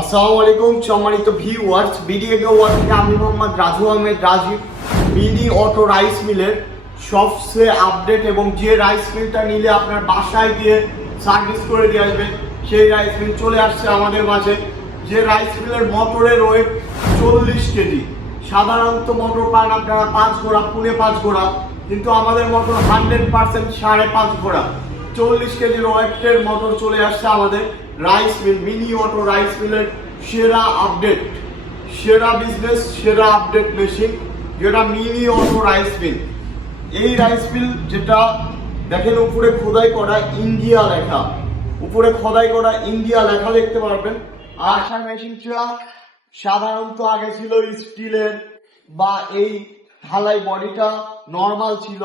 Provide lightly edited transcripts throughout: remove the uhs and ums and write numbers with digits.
আসসালামু আলাইকুম সম্মানিত ভিউয়ার্স, বিডিএ ওয়ার্ড থেকে আমি Mohammad Raju Ahmed Rajib. Mini auto rice মিলের সবচেয়ে আপডেট এবং যে রাইস মিলটা নিলে আপনার বাসায় গিয়ে সার্ভিস করে দিয়ে আসবে সেই রাইস মিল চলে আসছে আমাদের মাঝে। যে রাইস মিলের মোটরের ওয়েট 40 কেজি। সাধারণত মোটর পান আপনারা 5 ঘোড়া, পুনে 5 ঘোড়া, কিন্তু আমাদের মোটর 100% 5.5 ঘোড়া। 40 কেজির ওয়েটের মোটর চলে আসছে আমাদের rice mill. Mini auto rice মিলের সেরা আপডেট, সেরা বিজনেস, সেরা আপডেট মেশিন যেটা মিনি অটো রাইস মিল। এই রাইস মিল যেটা দেখেন উপরে খোদাই করা ইন্ডিয়া লেখা, উপরে খোদাই করা ইন্ডিয়া লেখা দেখতে পারবেন। আর মেশিনটা সাধারণত আগে ছিল স্টিলের বা এই ঢালাই বডিটা নর্মাল ছিল,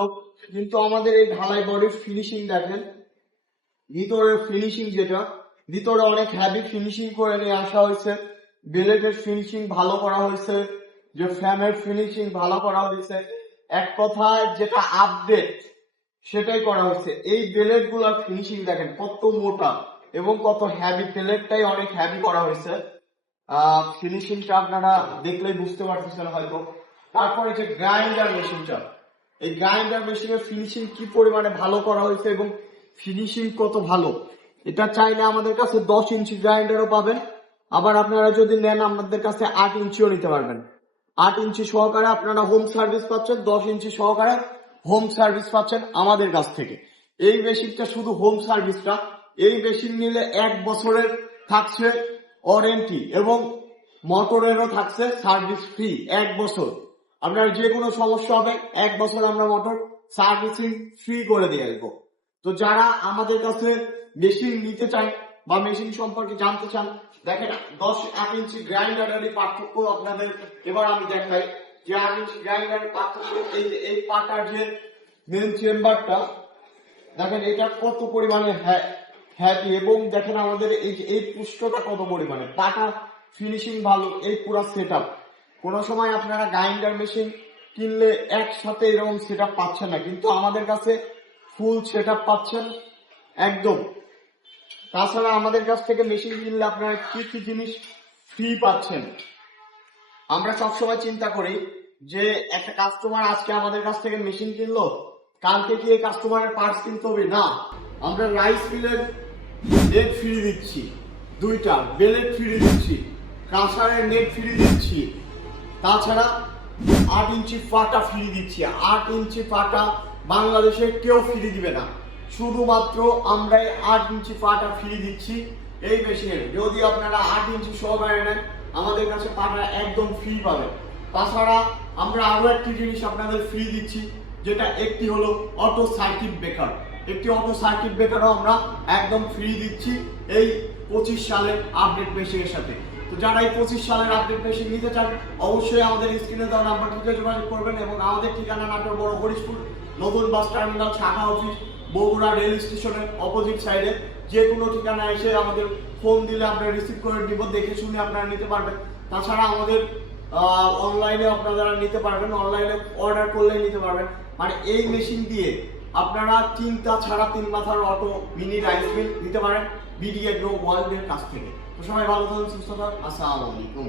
কিন্তু আমাদের এই ঢালাই বডির ফিনিশিং দেখেন, ভিতরের ফিনিশিং যেটা ভিতরে অনেক হ্যাভি ফিনিশিং করে নিয়ে আসা হয়েছে। বেলেটের ফিনিশিং ভালো করা হয়েছে, যে ফ্যানের ফিনিশিং ভালো করা হয়েছে। এক কথায় যেটা আপডেট সেটাই করা হয়েছে। এই বেলেট গুলার ফিনিশিং দেখেন কত মোটা এবং কত হ্যাভি, বেলেটটাই অনেক হ্যাভি করা হয়েছে। ফিনিশিংটা আপনারা দেখলেই বুঝতে পারতেছেন হয়তো। তারপরে যে গ্রাইন্ডার মেশিনটা, এই গ্রাইন্ডার মেশিনের ফিনিশিং কি পরিমাণে ভালো করা হয়েছে এবং ফিনিশিং কত ভালো, এটা চাইলে আমাদের কাছে 10 ইঞ্চি গ্রাইন্ডারও পাবেন। আবার আপনারা যদি নেন আমাদের কাছে 8 ইঞ্চিও নিতে পারবেন। 8 ইঞ্চি সহকারে আপনারা হোম সার্ভিস পাচ্ছেন, 10 ইঞ্চি সহকারে হোম সার্ভিস পাচ্ছেন আমাদের কাছ থেকে। এই মেশিনটা শুধু হোম সার্ভিসটা, এই মেশিন নিলে 1 বছরের থাকছে ওয়ারেন্টি এবং মোটরেরও থাকছে সার্ভিস ফ্রি 1 বছর। আপনার যে কোনো সমস্যা হবে 1 বছর আমরা মোটর সার্ভিসিং ফ্রি করে দিয়ে আসবো। তো যারা আমাদের কাছে মেশিন নিতে চান বা মেশিন সম্পর্কে জানতে চান, দেখেন 8 ইঞ্চি গ্রাইন্ডারের পার্থক্য আপনাদের এবার আমি দেখাই। যে 8 ইঞ্চি গ্রাইন্ডারের পার্থক্য, এই পাটার যে মেন চেম্বারটা দেখেন এটা কত পরিমাণে হ্যাপি, এবং দেখেন আমাদের এই পুষ্টটা কত পরিমাণে, পাটা ফিনিশিং ভালো, এই পুরো সেট আপ। কোনো সময় আপনারা গ্রাইন্ডার মেশিন কিনলে একসাথে এরকম সেট আপ পাচ্ছেন না, কিন্তু আমাদের কাছে ফুল সেট আপ পাচ্ছেন একদম। তাছাড়া আমাদের কাছ থেকে মেশিন কিনলে আপনারা কি কি জিনিস ফ্রি পাচ্ছেন। আমরা সবসময় চিন্তা করি যে একটা কাস্টমার আজকে আমাদের কাছ থেকে মেশিন কিনলো, কালকে কি এই কাস্টমারের পার্টস কিনতে হবে না। আমরা রাইস মিলের নেট ফ্রি দিচ্ছি, 2টা বেলেট ফ্রি দিচ্ছি, ক্রাশারের নেট ফ্রি দিচ্ছি। তাছাড়া 8 ইঞ্চি পাটা ফ্রি দিচ্ছি। 8 ইঞ্চি পাটা বাংলাদেশে কেউ ফ্রি দিবে না, শুধুমাত্র আমরাই 8 ইঞ্চি পাটা ফ্রি দিচ্ছি এই মেশিনের। যদি আপনারা 8 ইঞ্চি সহকারে নেন আমাদের কাছে পাটা একদম ফ্রি পাবেন। তাছাড়া আমরা আরো একটি জিনিস আপনাদের ফ্রি দিচ্ছি, যেটা একটি হলো অটো সার্কিট ব্রেকার। একটি অটো সার্কিট ব্রেকারও আমরা একদম ফ্রি দিচ্ছি এই 25 সালের আপডেট মেশিনের সাথে। তো যারা এই 25 সালের আপডেট মেশিন নিতে চান অবশ্যই আমাদের স্ক্রিনে দেওয়া নাম্বারটিতে যোগাযোগ করবেন। এবং আমাদের ঠিকানা নাটোর বড় হরিশপুর নতুন বাস টার্মিনাল, শাখা অফিস, বগুড়া রেল স্টেশনের অপোজিট সাইডে। যে কোনো ঠিকানা এসে আমাদের ফোন দিলে আমরা রিসিভ করে নিব, দেখে শুনে আপনারা নিতে পারবেন। তাছাড়া আমাদের অনলাইনে আপনারা নিতে পারবেন, অনলাইনে অর্ডার করলেই নিতে পারবেন। মানে এই মেশিন দিয়ে আপনারা চিন্তা ছাড়া 3 মাথার অটো মিনি রাইস মিল নিতে পারেন বিডিএ ওয়ার্ল্ডের কাছ থেকে। তো সবাই ভালো থাকুন, সুস্থ থাকুন, আসসালামু আলাইকুম।